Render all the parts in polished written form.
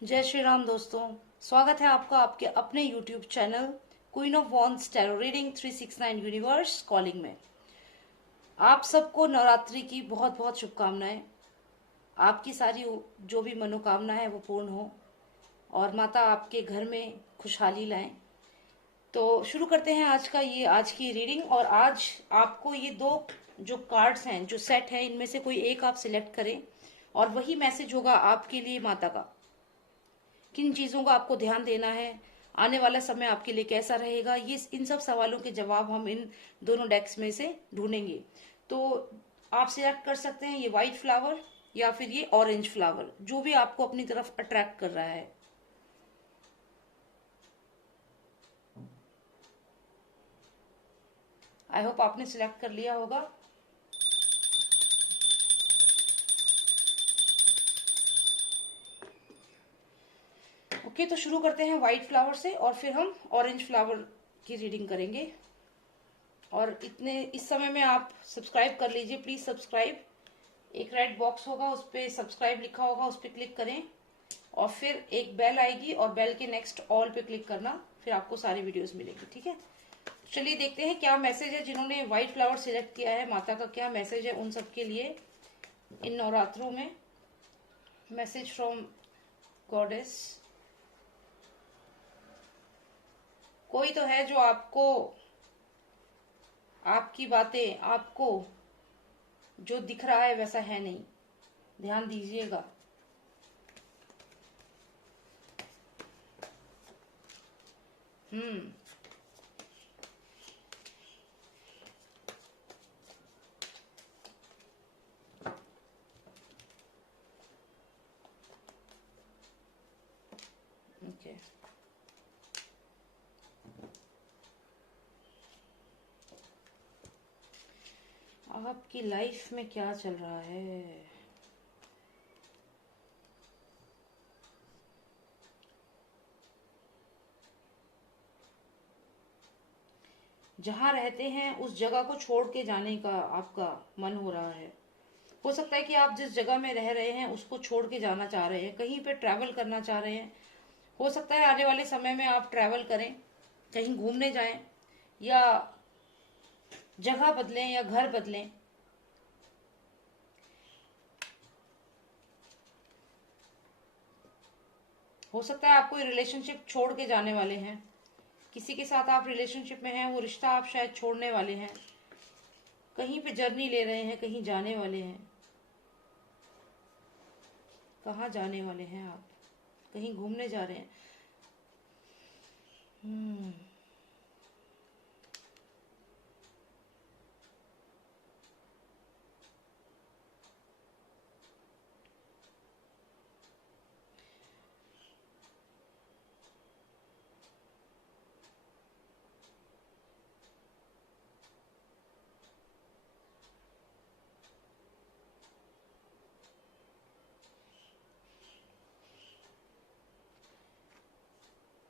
जय श्री राम दोस्तों। स्वागत है आपका आपके अपने YouTube channel queen of wands tarot reading 369 universe calling में। आप सबको नवरात्रि की बहुत बहुत शुभकामनाएं। आपकी सारी जो भी मनोकामना है वो पूर्ण हो और माता आपके घर में खुशहाली लाएं। तो शुरू करते हैं आज की रीडिंग। और आज आपको ये दो जो कार्ड्स हैं, जो सेट हैं, इनमें से कोई एक आप सिलेक्ट करें और वही मैसेज होगा आपके लिए माता का। किन चीजों का आपको ध्यान देना है, आने वाला समय आपके लिए कैसा रहेगा, ये इन सब सवालों के जवाब हम इन दोनों डेक्स में से ढूंढेंगे। तो आप सिलेक्ट कर सकते हैं ये व्हाइट फ्लावर या फिर ये ऑरेंज फ्लावर, जो भी आपको अपनी तरफ अट्रैक्ट कर रहा है। आई होप आपने सिलेक्ट कर लिया होगा। ओके, तो शुरू करते हैं व्हाइट फ्लावर से और फिर हम ऑरेंज फ्लावर की रीडिंग करेंगे। और इतने इस समय में आप सब्सक्राइब कर लीजिए, प्लीज सब्सक्राइब। एक रेड बॉक्स होगा, उस पर सब्सक्राइब लिखा होगा, उस पर क्लिक करें और फिर एक बेल आएगी और बेल के नेक्स्ट ऑल पे क्लिक करना, फिर आपको सारी वीडियोस मिलेगी। ठीक है, चलिए देखते हैं क्या मैसेज है। जिन्होंने व्हाइट फ्लावर सिलेक्ट किया है, माता का क्या मैसेज है उन सबके लिए इन नवरात्रों में। Message from goddess. कोई तो है जो आपको, आपकी बातें, आपको जो दिख रहा है वैसा है नहीं, ध्यान दीजिएगा। हम्म ओके, आपकी लाइफ में क्या चल रहा है? जहां रहते हैं उस जगह को छोड़ के जाने का आपका मन हो रहा है। हो सकता है कि आप जिस जगह में रह रहे हैं उसको छोड़ के जाना चाह रहे हैं, कहीं पे ट्रैवल करना चाह रहे हैं। हो सकता है आने वाले समय में आप ट्रैवल करें, कहीं घूमने जाएं या जगह बदलें या घर बदलें। हो सकता है आप कोई रिलेशनशिप छोड़ के जाने वाले हैं, किसी के साथ आप रिलेशनशिप में हैं, वो रिश्ता आप शायद छोड़ने वाले हैं, कहीं पे जर्नी ले रहे हैं, कहीं जाने वाले हैं। कहाँ जाने वाले हैं आप? कहीं घूमने जा रहे हैं। हम्म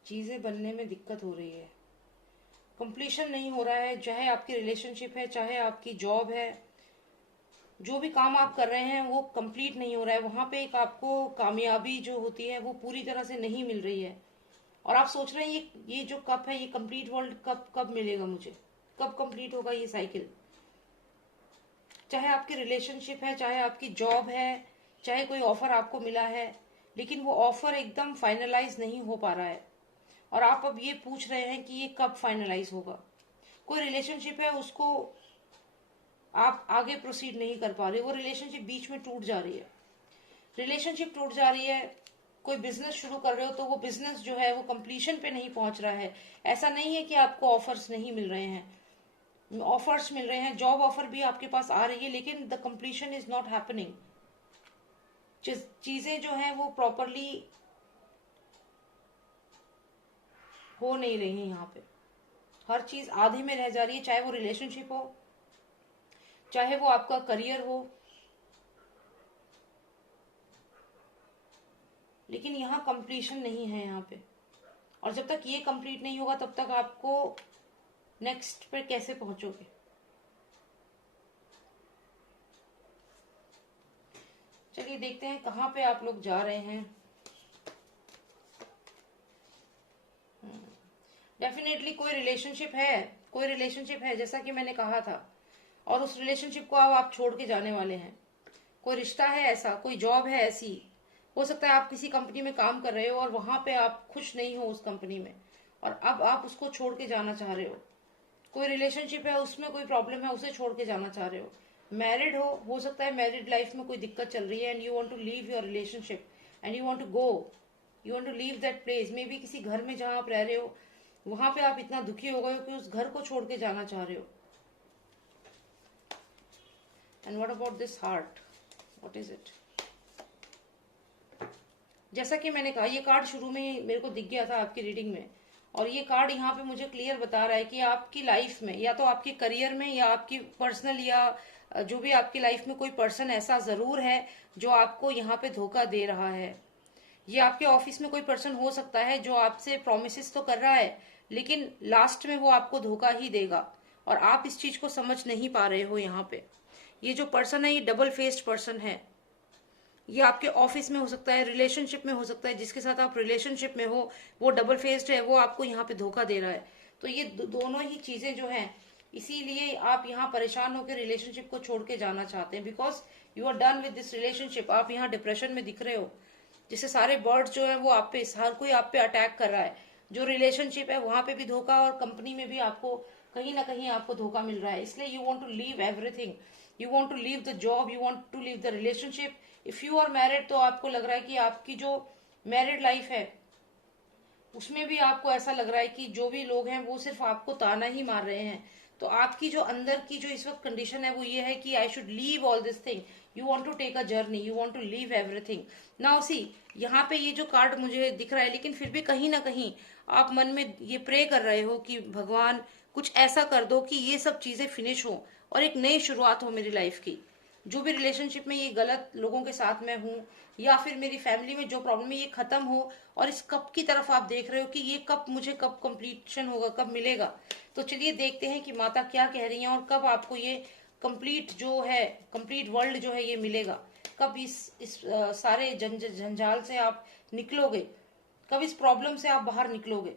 चीजें बनने में दिक्कत हो रही है, कंप्लीशन नहीं हो रहा है। चाहे आपकी रिलेशनशिप है, चाहे आपकी जॉब है, जो भी काम आप कर रहे हैं वो कंप्लीट नहीं हो रहा है। वहां पे एक आपको कामयाबी जो होती है वो पूरी तरह से नहीं मिल रही है। और आप सोच रहे हैं ये जो कप है, ये कंप्लीट वर्ल्ड कब कब मिलेगा मुझे, कब कंप्लीट होगा ये साइकिल। चाहे आपकी रिलेशनशिप है, चाहे आपकी जॉब है, चाहे कोई ऑफर आपको मिला है, लेकिन वो ऑफर एकदम फाइनलाइज नहीं हो पा रहा है। और आप अब ये पूछ रहे हैं कि ये कब फाइनलाइज होगा। कोई रिलेशनशिप है, उसको आप आगे प्रोसीड नहीं कर पा रहे, वो रिलेशनशिप बीच में टूट जा रही है। रिलेशनशिप टूट जा रही है। कोई बिजनेस शुरू कर रहे हो तो वो बिजनेस जो है वो कंप्लीशन पे नहीं पहुंच रहा है। ऐसा नहीं है कि आपको ऑफर्स नहीं मिल रहे हैं, ऑफर्स मिल रहे हैं, जॉब ऑफर भी आपके पास आ रही है, लेकिन the completion is not happening. चीजें जो हैं वो प्रॉपरली हो नहीं रही है। यहाँ पे हर चीज आधे में रह जा रही है, चाहे वो रिलेशनशिप हो, चाहे वो आपका करियर हो। लेकिन यहाँ कंप्लीशन नहीं है यहाँ पे। और जब तक ये कंप्लीट नहीं होगा तब तक आपको नेक्स्ट पे कैसे पहुंचोगे। चलिए देखते हैं कहाँ पे आप लोग जा रहे हैं। डेफिनेटली कोई रिलेशनशिप है जैसा कि मैंने कहा था, और उस रिलेशनशिप को अब आप छोड़ के जाने वाले हैं। कोई रिश्ता है ऐसा, कोई जॉब है ऐसी, हो सकता है आप किसी कंपनी में काम कर रहे हो और वहां पे आप खुश नहीं हो उस कंपनी में, और अब आप उसको छोड़ के जाना चाह रहे हो। कोई रिलेशनशिप है उसमें कोई प्रॉब्लम है, उसे छोड़ के जाना चाह रहे हो। मैरिड हो सकता है मैरिड लाइफ में कोई दिक्कत चल रही है, and you want to leave your relationship and you want to go, you want to leave that place. Maybe किसी घर में जहां आप रह रहे हो वहां पे आप इतना दुखी हो गए हो कि उस घर को छोड़ के जाना चाह रहे हो। And what about this heart, what is it? जैसा कि मैंने कहा, ये कार्ड शुरू में ही मेरे को दिख गया था आपकी रीडिंग में, और ये कार्ड यहाँ पे मुझे क्लियर बता रहा है कि आपकी लाइफ में, या तो आपके करियर में या आपकी पर्सनल, या जो भी आपकी लाइफ में कोई पर्सन ऐसा जरूर है जो आपको यहाँ पे धोखा दे रहा है। ये आपके ऑफिस में कोई पर्सन हो सकता है जो आपसे प्रोमिस तो कर रहा है, लेकिन लास्ट में वो आपको धोखा ही देगा, और आप इस चीज को समझ नहीं पा रहे हो। यहाँ पे ये जो पर्सन है ये डबल फेस्ड पर्सन है। ये आपके ऑफिस में हो सकता है, रिलेशनशिप में हो सकता है, जिसके साथ आप रिलेशनशिप में हो वो डबल फेस्ड है, वो आपको यहाँ पे धोखा दे रहा है। तो ये दोनों ही चीजें जो हैं, इसीलिए आप यहाँ परेशान होकर रिलेशनशिप को छोड़ के जाना चाहते हैं, because you are done with this relationship. आप यहाँ डिप्रेशन में दिख रहे हो, जिससे सारे बर्ड्स जो है वो आप पे, हर कोई आप पे अटैक कर रहा है। जो रिलेशनशिप है वहां पे भी धोखा, और कंपनी में भी आपको कहीं ना कहीं आपको धोखा मिल रहा है। इसलिए you want to leave everything, you want to leave the job, you want to leave the relationship. If you are married तो आपको लग रहा है कि आपकी जो मैरिड लाइफ है उसमें भी आपको ऐसा लग रहा है कि जो भी लोग हैं वो सिर्फ आपको ताना ही मार रहे हैं। तो आपकी जो अंदर की जो इस वक्त कंडीशन है वो ये है कि I should leave all this thing, you want to take a journey, you want to leave everything. Now see, यहाँ पे ये जो कार्ड मुझे दिख रहा है, लेकिन फिर भी कहीं ना कहीं आप मन में ये प्रे कर रहे हो कि भगवान कुछ ऐसा कर दो कि ये सब चीजें फिनिश हो और एक नई शुरुआत हो मेरी लाइफ की। जो भी रिलेशनशिप में ये गलत लोगों के साथ मैं हूँ, या फिर मेरी फैमिली में जो प्रॉब्लम है ये खत्म हो, और इस कप की तरफ आप देख रहे हो कि ये कप मुझे कब कंप्लीशन होगा, कब मिलेगा। तो चलिए देखते हैं कि माता क्या कह रही हैं, और कब आपको ये कंप्लीट जो है, कंप्लीट वर्ल्ड जो है ये मिलेगा। कब इस सारे जंजाल से आप निकलोगे, कब इस प्रॉब्लम से आप बाहर निकलोगे।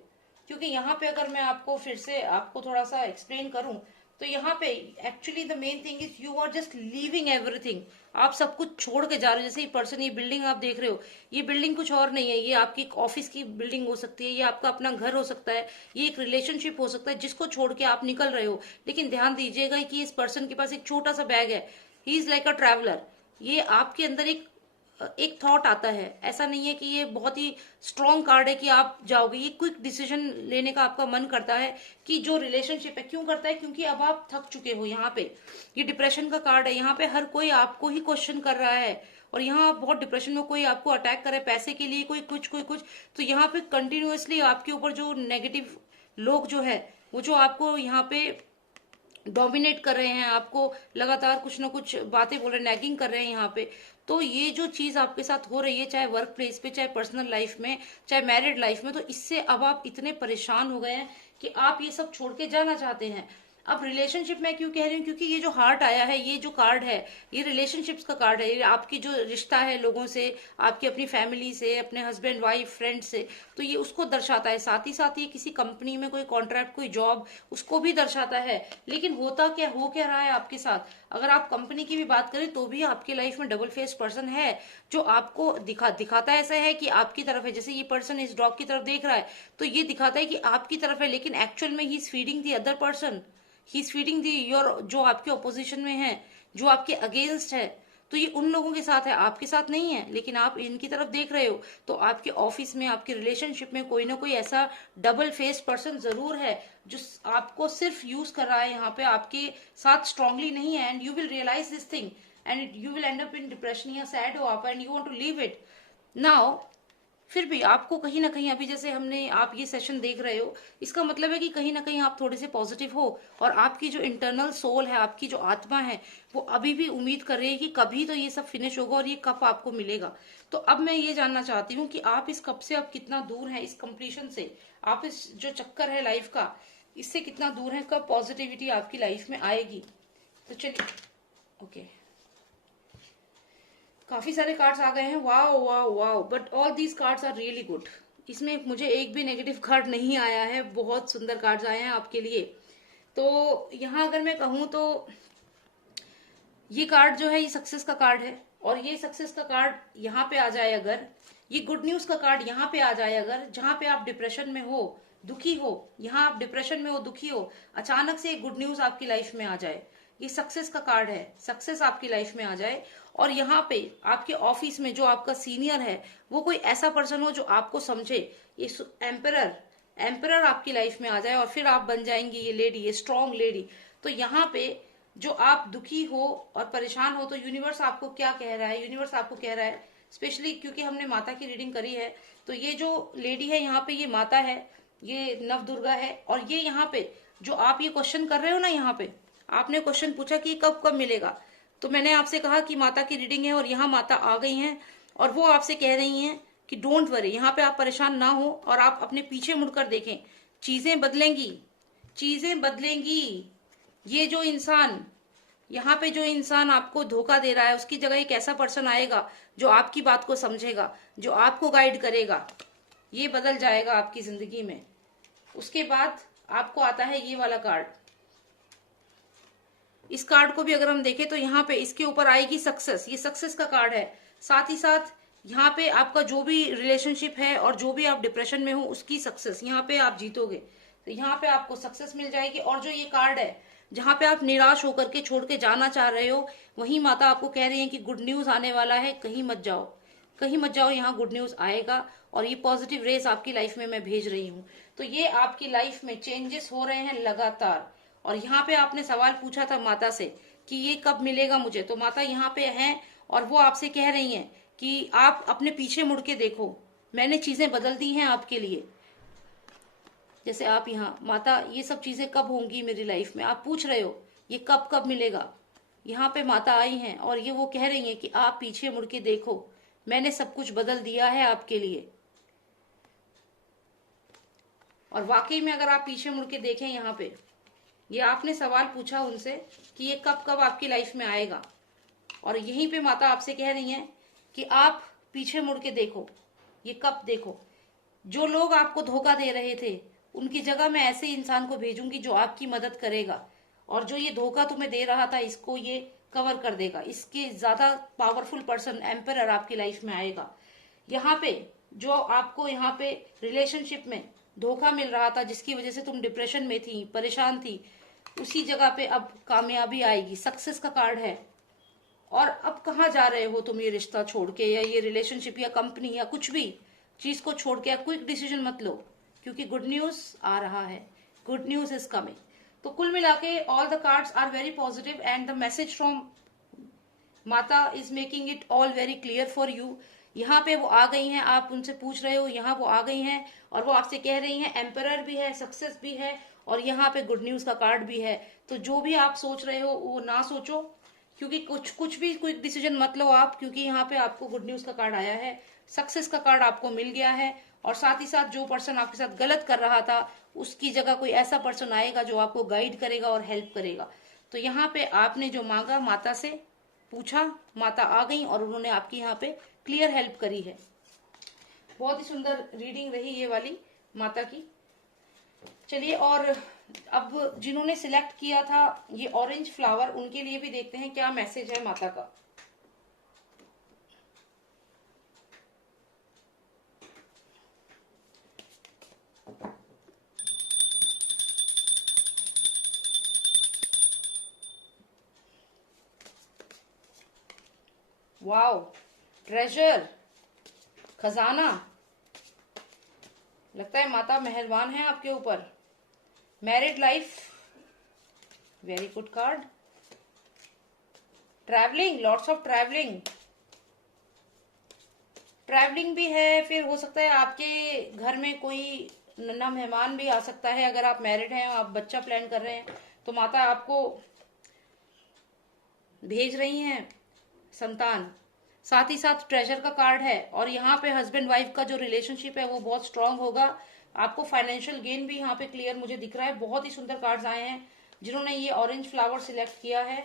क्योंकि यहाँ पे अगर मैं आपको फिर से आपको थोड़ा सा एक्सप्लेन करूं, तो यहाँ पे actually the main thing is you are just leaving everything. आप सब कुछ छोड़ के जा रहे हो। जैसे ये पर्सन, ये बिल्डिंग आप देख रहे हो, ये बिल्डिंग कुछ और नहीं है, ये आपकी ऑफिस की बिल्डिंग हो सकती है, ये आपका अपना घर हो सकता है, ये एक रिलेशनशिप हो सकता है जिसको छोड़ के आप निकल रहे हो। लेकिन ध्यान दीजिएगा कि इस पर्सन के पास एक छोटा सा बैग है, he is like a traveller. ये आपके अंदर एक थॉट आता है, ऐसा नहीं है कि ये बहुत ही स्ट्रॉन्ग कार्ड है कि आप जाओगे। ये क्विक डिसीजन लेने का आपका मन करता है कि जो रिलेशनशिप है, क्यों करता है, क्योंकि अब आप थक चुके हो। यहाँ पे ये डिप्रेशन का कार्ड है, यहाँ पे हर कोई आपको ही क्वेश्चन कर रहा है, और यहाँ आप बहुत डिप्रेशन में, कोई आपको अटैक करे पैसे के लिए, कोई कुछ। तो यहाँ पे कंटिन्यूअसली आपके ऊपर जो नेगेटिव लोग जो है, वो जो आपको यहाँ पे डोमिनेट कर रहे हैं, आपको लगातार कुछ ना कुछ बातें बोल रहे हैं, नैगिंग कर रहे हैं यहाँ पे। तो ये जो चीज आपके साथ हो रही है, चाहे वर्क प्लेस पे, चाहे पर्सनल लाइफ में, चाहे मैरिड लाइफ में, तो इससे अब आप इतने परेशान हो गए हैं कि आप ये सब छोड़ के जाना चाहते हैं। अब रिलेशनशिप में क्यों कह रही हूँ, क्योंकि ये जो हार्ट आया है, ये जो कार्ड है, ये रिलेशनशिप्स का कार्ड है। ये आपकी जो रिश्ता है लोगों से, आपकी अपनी फैमिली से, अपने हस्बैंड वाइफ फ्रेंड से, तो ये उसको दर्शाता है। साथ ही ये किसी कंपनी में कोई कॉन्ट्रैक्ट, कोई जॉब, उसको भी दर्शाता है। लेकिन हो क्या रहा है आपके साथ? अगर आप कंपनी की भी बात करें तो भी आपकी लाइफ में डबल फेस पर्सन है, जो आपको दिखाता ऐसा है कि आपकी तरफ है। जैसे ये पर्सन इस डॉग की तरफ देख रहा है, तो ये दिखाता है कि आपकी तरफ है, लेकिन एक्चुअल में he is feeding the other person, he is feeding the your, जो आपके ऑपोजिशन में है, जो आपके अगेंस्ट है। तो ये उन लोगों के साथ है, आपके साथ नहीं है, लेकिन आप इनकी तरफ देख रहे हो। तो आपके ऑफिस में, आपके रिलेशनशिप में कोई ना कोई ऐसा डबल फेस पर्सन जरूर है जो आपको सिर्फ यूज कर रहा है, यहाँ पे आपके साथ स्ट्रांगली नहीं है। And you will realise this thing and you will end up in depression, या सैड हो आप, and you want to leave it now. फिर भी आपको कहीं ना कहीं, अभी जैसे हमने, आप ये सेशन देख रहे हो, इसका मतलब है कि कहीं ना कहीं आप थोड़े से पॉजिटिव हो, और आपकी जो इंटरनल सोल है, आपकी जो आत्मा है, वो अभी भी उम्मीद कर रही है कि कभी तो ये सब फिनिश होगा और ये कप आपको मिलेगा। तो अब मैं ये जानना चाहती हूँ कि आप इस कप से अब कितना दूर हैं, इस कंप्लीशन से, आप इस जो चक्कर है लाइफ का, इससे कितना दूर है, कब पॉजिटिविटी आपकी लाइफ में आएगी। तो चलिए, ओके, काफी सारे कार्ड्स आ गए हैं। Wow wow wow, but all these cards are really good. इसमें मुझे एक भी नेगेटिव कार्ड नहीं आया है, बहुत सुंदर कार्ड्स आए हैं आपके लिए। तो यहाँ अगर मैं कहूँ तो ये कार्ड जो है ये सक्सेस का कार्ड है, और ये सक्सेस का कार्ड यहाँ पे आ जाए अगर, ये गुड न्यूज का कार्ड यहाँ पे आ जाए अगर, जहाँ पे आप डिप्रेशन में हो, दुखी हो, यहाँ आप डिप्रेशन में हो, दुखी हो, अचानक से एक गुड न्यूज आपकी लाइफ में आ जाए, ये सक्सेस का कार्ड है, सक्सेस आपकी लाइफ में आ जाए। और यहाँ पे आपके ऑफिस में जो आपका सीनियर है वो कोई ऐसा पर्सन हो जो आपको समझे, ये एम्परर, एम्परर आपकी लाइफ में आ जाए और फिर आप बन जाएंगी ये लेडी, ये स्ट्रॉन्ग लेडी। तो यहाँ पे जो आप दुखी हो और परेशान हो, तो यूनिवर्स आपको क्या कह रहा है, यूनिवर्स आपको कह रहा है, स्पेशली क्योंकि हमने माता की रीडिंग करी है, तो ये जो लेडी है यहाँ पे ये माता है, ये नव दुर्गा है। और ये यहाँ पे जो आप ये क्वेश्चन कर रहे हो ना, यहाँ पे आपने क्वेश्चन पूछा कि कब कब मिलेगा, तो मैंने आपसे कहा कि माता की रीडिंग है और यहाँ माता आ गई हैं और वो आपसे कह रही हैं कि डोंट वरी, यहाँ पे आप परेशान ना हो और आप अपने पीछे मुड़कर देखें, चीजें बदलेंगी, चीजें बदलेंगी। ये जो इंसान, यहाँ पे जो इंसान आपको धोखा दे रहा है, उसकी जगह एक ऐसा पर्सन आएगा जो आपकी बात को समझेगा, जो आपको गाइड करेगा, ये बदल जाएगा आपकी जिंदगी में। उसके बाद आपको आता है ये वाला कार्ड। इस कार्ड को भी अगर हम देखें तो यहाँ पे इसके ऊपर आएगी सक्सेस, ये सक्सेस का कार्ड है। साथ ही साथ यहाँ पे आपका जो भी रिलेशनशिप है और जो भी आप डिप्रेशन में हो उसकी सक्सेस, यहाँ पे आप जीतोगे, तो यहाँ पे आपको सक्सेस मिल जाएगी। और जो ये कार्ड है जहाँ पे आप निराश होकर के छोड़ के जाना चाह रहे हो, वही माता आपको कह रही है कि गुड न्यूज आने वाला है, कहीं मत जाओ, कहीं मत जाओ, यहाँ गुड न्यूज आएगा और ये पॉजिटिव रेस आपकी लाइफ में मैं भेज रही हूँ। तो ये आपकी लाइफ में चेंजेस हो रहे हैं लगातार। और यहाँ पे आपने सवाल पूछा था माता से कि ये कब मिलेगा मुझे, तो माता यहाँ पे हैं और वो आपसे कह रही हैं कि आप अपने पीछे मुड़ के देखो, मैंने चीजें बदल दी हैं आपके लिए। जैसे आप यहाँ माता, ये सब चीजें कब होंगी मेरी लाइफ में, आप पूछ रहे हो ये कब कब मिलेगा, यहाँ पे माता आई हैं और ये वो कह रही हैं कि आप पीछे मुड़ के देखो, मैंने सब कुछ बदल दिया है आपके लिए। और वाकई में अगर आप पीछे मुड़ के देखें, यहाँ पे ये आपने सवाल पूछा उनसे कि ये कब कब आपकी लाइफ में आएगा, और यहीं पे माता आपसे कह रही हैं कि आप पीछे मुड़ के देखो, ये कब देखो। जो लोग आपको धोखा दे रहे थे उनकी जगह मैं ऐसे इंसान को भेजूंगी जो आपकी मदद करेगा, और जो ये धोखा तुम्हें दे रहा था इसको ये कवर कर देगा। इसके ज्यादा पावरफुल पर्सन एम्परर आपकी लाइफ में आएगा। यहाँ पे जो आपको यहाँ पे रिलेशनशिप में धोखा मिल रहा था, जिसकी वजह से तुम डिप्रेशन में थी, परेशान थी, उसी जगह पे अब कामयाबी आएगी, सक्सेस का कार्ड है। और अब कहाँ जा रहे हो तुम ये रिश्ता छोड़ के, या ये रिलेशनशिप या कंपनी या कुछ भी चीज को छोड़ के, क्विक डिसीजन मत लो, क्योंकि गुड न्यूज आ रहा है, गुड न्यूज इज कमिंग। तो कुल मिला के all the cards are very positive and the message from mata is making it all very clear for you. यहाँ पे वो आ गई हैं, आप उनसे पूछ रहे हो, यहाँ वो आ गई हैं और वो आपसे कह रही हैं एम्परर भी है, सक्सेस भी है, और यहाँ पे गुड न्यूज का कार्ड भी है। तो जो भी आप सोच रहे हो वो ना सोचो, क्योंकि कुछ भी क्विक डिसीजन मत लो आप, क्योंकि यहाँ पे आपको गुड न्यूज का कार्ड आया है, सक्सेस का कार्ड आपको मिल गया है। और साथ ही साथ जो पर्सन आपके साथ गलत कर रहा था उसकी जगह कोई ऐसा पर्सन आएगा जो आपको गाइड करेगा और हेल्प करेगा। तो यहाँ पे आपने जो मांगा, माता से पूछा, माता आ गई और उन्होंने आपकी यहाँ पे क्लियर हेल्प करी है। बहुत ही सुंदर रीडिंग रही ये वाली माता की। चलिए, और अब जिन्होंने सिलेक्ट किया था ये ऑरेंज फ्लावर, उनके लिए भी देखते हैं क्या मैसेज है माता का। वाओ, ट्रेजर, खजाना, लगता है माता मेहरबान है आपके ऊपर। Married life, very good card. Travelling, lots of travelling, travelling भी है। फिर हो सकता है आपके घर में कोई नन्हा मेहमान भी आ सकता है। अगर आप मैरिड हैं, आप बच्चा प्लान कर रहे हैं, तो माता आपको भेज रही हैं संतान। साथ ही साथ ट्रेजर का कार्ड है, और यहाँ पे हस्बैंड वाइफ का जो रिलेशनशिप है वो बहुत स्ट्रांग होगा। आपको फाइनेंशियल गेन भी यहाँ पे क्लियर मुझे दिख रहा है। बहुत ही सुंदर कार्ड्स आए हैं। जिन्होंने ये ऑरेंज फ्लावर सिलेक्ट किया है,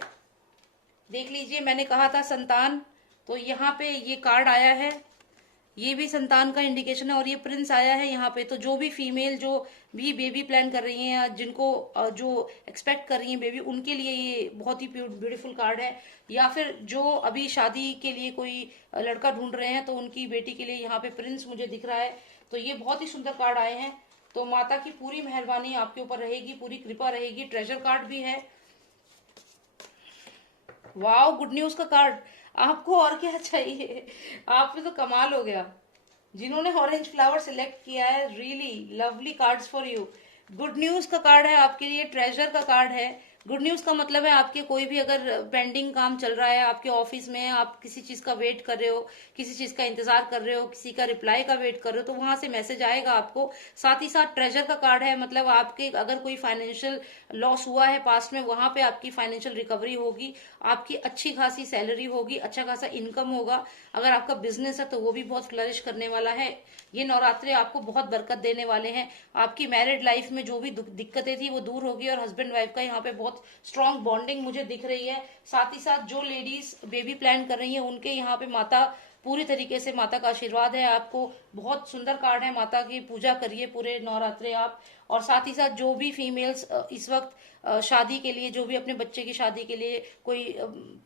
देख लीजिए, मैंने कहा था संतान, तो यहाँ पे ये कार्ड आया है। ये भी संतान का इंडिकेशन है और ये प्रिंस आया है यहाँ पे। तो जो भी फीमेल जो भी बेबी प्लान कर रही हैं या जिनको जो एक्सपेक्ट कर रही हैं बेबी, उनके लिए ये बहुत ही ब्यूटीफुल कार्ड है। या फिर जो अभी शादी के लिए कोई लड़का ढूंढ रहे हैं तो उनकी बेटी के लिए यहाँ पे प्रिंस मुझे दिख रहा है। तो ये बहुत ही सुंदर कार्ड आए हैं। तो माता की पूरी मेहरबानी आपके ऊपर रहेगी, पूरी कृपा रहेगी। ट्रेजर कार्ड भी है। वाओ, गुड न्यूज का कार्ड। आपको और क्या चाहिए, आप पे तो कमाल हो गया। जिन्होंने ऑरेंज फ्लावर सिलेक्ट किया है, really lovely cards for you. Good news का कार्ड है आपके लिए, ट्रेजर का कार्ड है। गुड न्यूज का मतलब है आपके कोई भी अगर पेंडिंग काम चल रहा है आपके ऑफिस में, आप किसी चीज का वेट कर रहे हो, किसी चीज का इंतजार कर रहे हो, किसी का रिप्लाई का वेट कर रहे हो, तो वहां से मैसेज आएगा आपको। साथ ही साथ ट्रेजर का कार्ड है, मतलब आपके अगर कोई फाइनेंशियल लॉस हुआ है पास्ट में, वहां पे आपकी फाइनेंशियल रिकवरी होगी, आपकी अच्छी खासी सैलरी होगी, अच्छा खासा इनकम होगा। अगर आपका बिजनेस है तो वो भी बहुत फ्लरिश करने वाला है। ये नवरात्रे आपको बहुत बरकत देने वाले हैं। आपकी मैरिड लाइफ में जो भी दिक्कतें थी वो दूर होगी और हस्बैंड वाइफ का यहाँ पे बहुत स्ट्रॉन्ग बॉन्डिंग मुझे दिख रही है। साथ ही साथ जो लेडीज बेबी प्लान कर रही हैं उनके यहाँ पे माता पूरी तरीके से, माता का आशीर्वाद है आपको। बहुत सुंदर कार्ड है। माता की पूजा करिए पूरे नवरात्रे आप। और साथ ही साथ जो भी फीमेल्स इस वक्त शादी के लिए, जो भी अपने बच्चे की शादी के लिए कोई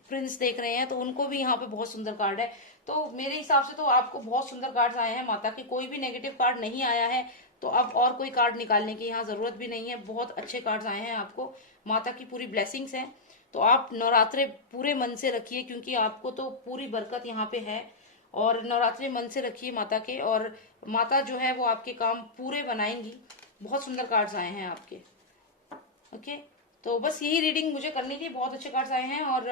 प्रिंस देख रहे हैं, तो उनको भी यहाँ पे बहुत सुंदर कार्ड है। तो मेरे हिसाब से तो आपको बहुत सुंदर कार्ड्स आए हैं माता के। कोई भी नेगेटिव कार्ड नहीं आया है, तो अब और कोई कार्ड निकालने की यहाँ जरूरत भी नहीं है। बहुत अच्छे कार्ड्स आए हैं आपको। माता की पूरी ब्लेसिंग्स हैं। तो आप नवरात्रे पूरे मन से रखिए, क्योंकि आपको तो पूरी बरकत यहाँ पे है। और नवरात्रे मन से रखिए माता के, और माता जो है वो आपके काम पूरे बनाएंगी। बहुत सुंदर कार्ड्स आए हैं आपके। ओके, तो बस यही रीडिंग मुझे करनी थी। बहुत अच्छे कार्ड्स आए हैं और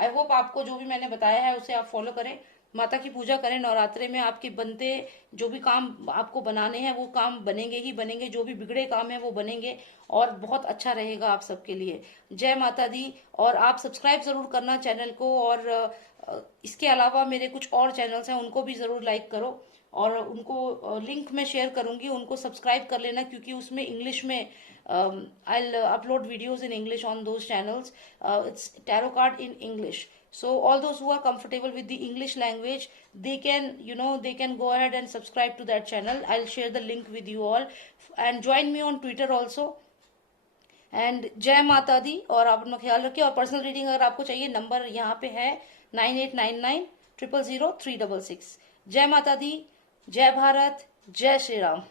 आई होप आपको जो भी मैंने बताया है उसे आप फॉलो करें। माता की पूजा करें नवरात्रे में। आपके बनते जो भी काम आपको बनाने हैं वो काम बनेंगे ही बनेंगे, जो भी बिगड़े काम है वो बनेंगे और बहुत अच्छा रहेगा आप सबके लिए। जय माता दी। और आप सब्सक्राइब जरूर करना चैनल को, और इसके अलावा मेरे कुछ और चैनल्स हैं उनको भी जरूर लाइक करो, और उनको लिंक मैं शेयर करूंगी, उनको सब्सक्राइब कर लेना, क्योंकि उसमें इंग्लिश में I'll upload videos in English on those channels. It's tarot card in English. So all those who are comfortable with the English language, they can go ahead and subscribe to that channel. I'll share the link with you all, and join me on Twitter also. And जय माता दी। और आप अपना ख्याल रखिए। और personal reading अगर आपको चाहिए, नंबर यहाँ पे है 9899 000 366। जय माता दी, जय भारत, जय श्री राम।